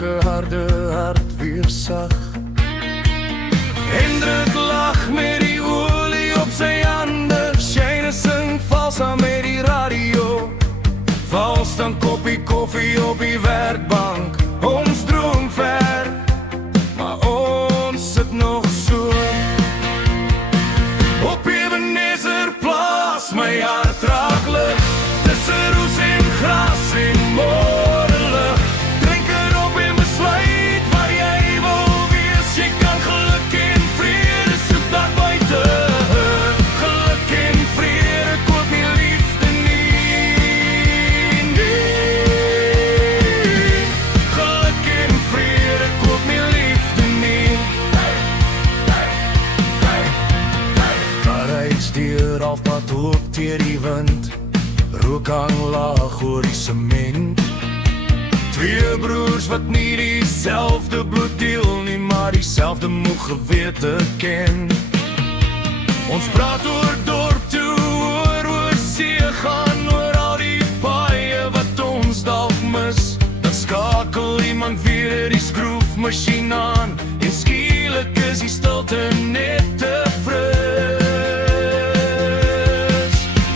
maak 'n harde hart weer sag. Hendrik lag met die olie op sy hande, Shane sing valsa met die radio. Vals dan koppie koffie op die werkbank, ons droom ver, maar ons sit nog so. Op Ebenezer Plaas, my hart raak lig, tussen roes en gras en morelig. Drink erop en besluit waar jy wil wees, jy kan geluk en vrede soek daar buite. Geluk en vrede koop nie liefde nie, nee. Geluk en vrede koop nie liefde nie. Karuitsdeur halfpad hoop teer die wind, rook hang laag oor die sement. Twee broers wat nie dieselfde bloed deel nie, maar dieselfde moeg gewete ken. Ons praat oor dorp toe, oor see gaan, oor al die paaie wat ons dalk mis. Dan skakel iemand weer die skroefmasjien aan, en skielik is die stilte net te fris.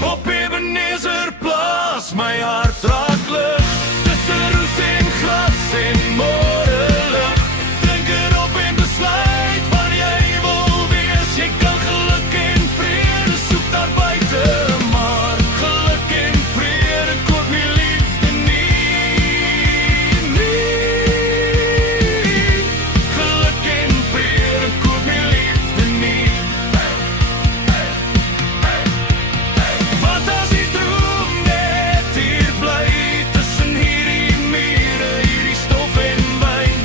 Op Ebenezer Plaas, my hart raak lig, tussen roes en gras en morelig. Drink erop en besluit waar jy wil wees, jy kan geluk en vrede soek daar buite, maar geluk en vrede koop nie liefde nie, nee. Geluk en vrede koop nie liefde nie. Want as die droom net hier bly, tussen hierdie mure, hierdie stof en wyn,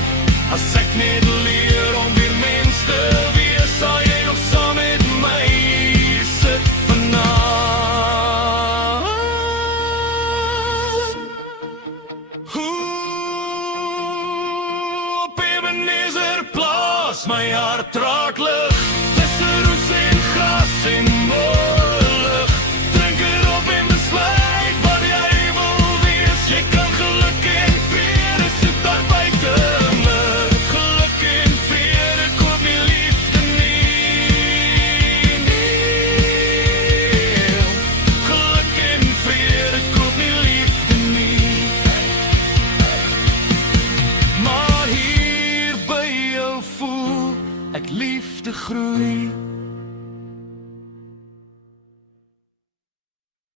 as ek net leer om weer mens te wees, sal jy nog saam met my hier sit vanaand. Op Ebenezer Plaas, my hart raak lig, tussen roes en gras en morelig. Drink erop en besluit wat jy wil wees, jy kan geluk en vrede soek daar buite, maar geluk en vrede koop nie liefde nie, nee. Geluk en vrede koop nie liefde nie. Maar hier by jou voel ek liefde groei.